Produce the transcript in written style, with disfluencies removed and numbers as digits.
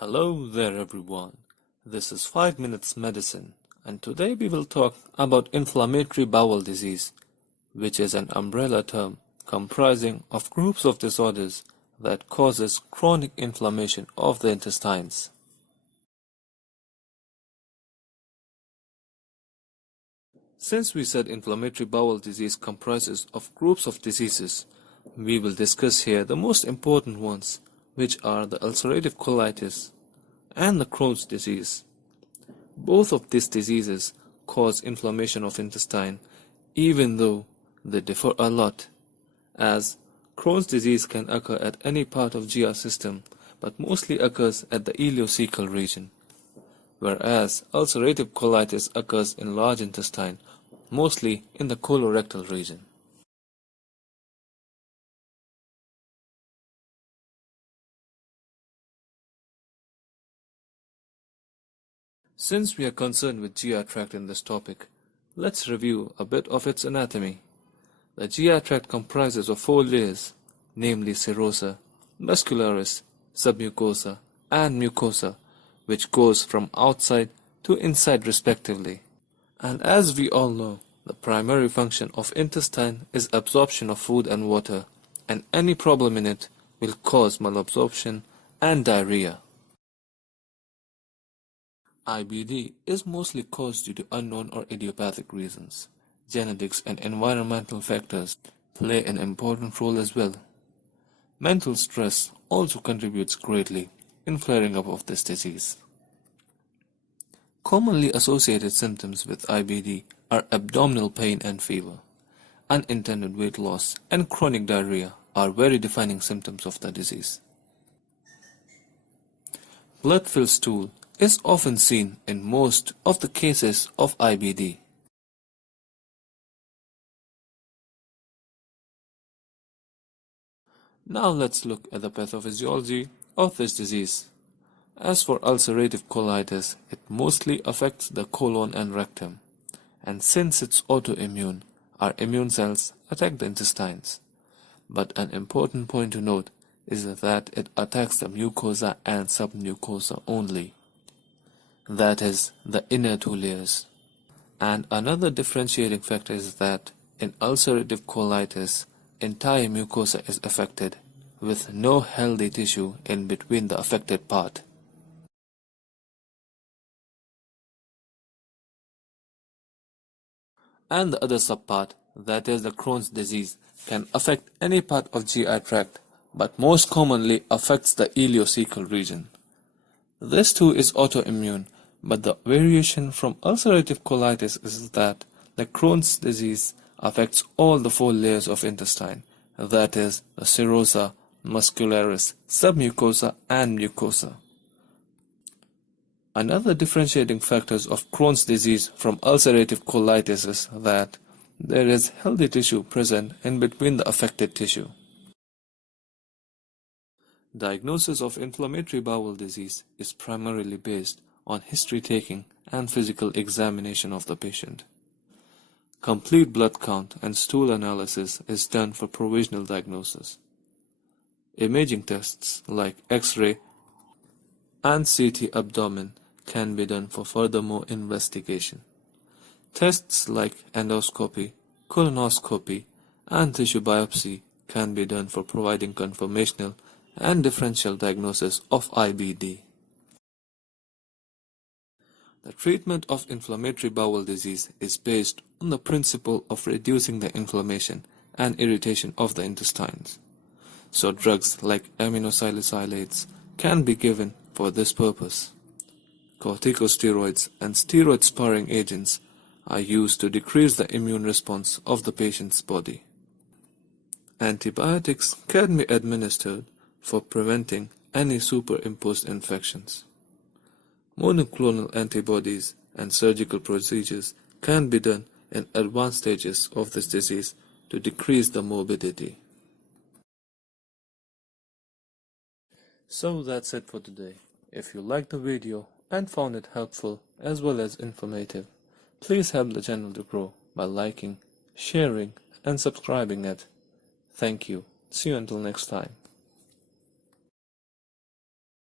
Hello there everyone, this is 5 Minutes Medicine, and today we will talk about inflammatory bowel disease, which is an umbrella term comprising of groups of disorders that causes chronic inflammation of the intestines. Since we said inflammatory bowel disease comprises of groups of diseases, we will discuss here the most important ones, which are the ulcerative colitis and the Crohn's disease. Both of these diseases cause inflammation of intestine, even though they differ a lot, as Crohn's disease can occur at any part of GI system, but mostly occurs at the ileocecal region, whereas ulcerative colitis occurs in large intestine, mostly in the colorectal region. Since we are concerned with GI tract in this topic, let's review a bit of its anatomy. The GI tract comprises of 4 layers, namely serosa, muscularis, submucosa, and mucosa, which goes from outside to inside respectively. And as we all know, the primary function of intestine is absorption of food and water, and any problem in it will cause malabsorption and diarrhea. IBD is mostly caused due to unknown or idiopathic reasons. Genetics and environmental factors play an important role as well. Mental stress also contributes greatly in flaring up of this disease. Commonly associated symptoms with IBD are abdominal pain and fever. Unintended weight loss and chronic diarrhea are very defining symptoms of the disease. Blood-filled stool is often seen in most of the cases of IBD. Now let's look at the pathophysiology of this disease. As for ulcerative colitis, it mostly affects the colon and rectum, and since it's autoimmune, our immune cells attack the intestines. But an important point to note is that it attacks the mucosa and submucosa only. That is, the inner 2 layers. And another differentiating factor is that in ulcerative colitis, entire mucosa is affected, with no healthy tissue in between the affected part. And the other subpart, that is the Crohn's disease, can affect any part of GI tract, but most commonly affects the ileocecal region. This too is autoimmune, but the variation from ulcerative colitis is that the Crohn's disease affects all the 4 layers of intestine, that is, the serosa, muscularis, submucosa, and mucosa. Another differentiating factors of Crohn's disease from ulcerative colitis is that there is healthy tissue present in between the affected tissue. Diagnosis of inflammatory bowel disease is primarily based on history taking and physical examination of the patient. Complete blood count and stool analysis is done for provisional diagnosis. Imaging tests like X-ray and CT abdomen can be done for furthermore investigation. Tests like endoscopy, colonoscopy, and tissue biopsy can be done for providing confirmational and differential diagnosis of IBD. The treatment of inflammatory bowel disease is based on the principle of reducing the inflammation and irritation of the intestines. So drugs like aminosalicylates can be given for this purpose. Corticosteroids and steroid-sparing agents are used to decrease the immune response of the patient's body. Antibiotics can be administered for preventing any superimposed infections. Monoclonal antibodies and surgical procedures can be done in advanced stages of this disease to decrease the morbidity. So that's it for today. If you liked the video and found it helpful as well as informative, please help the channel to grow by liking, sharing, and subscribing it. Thank you. See you until next time.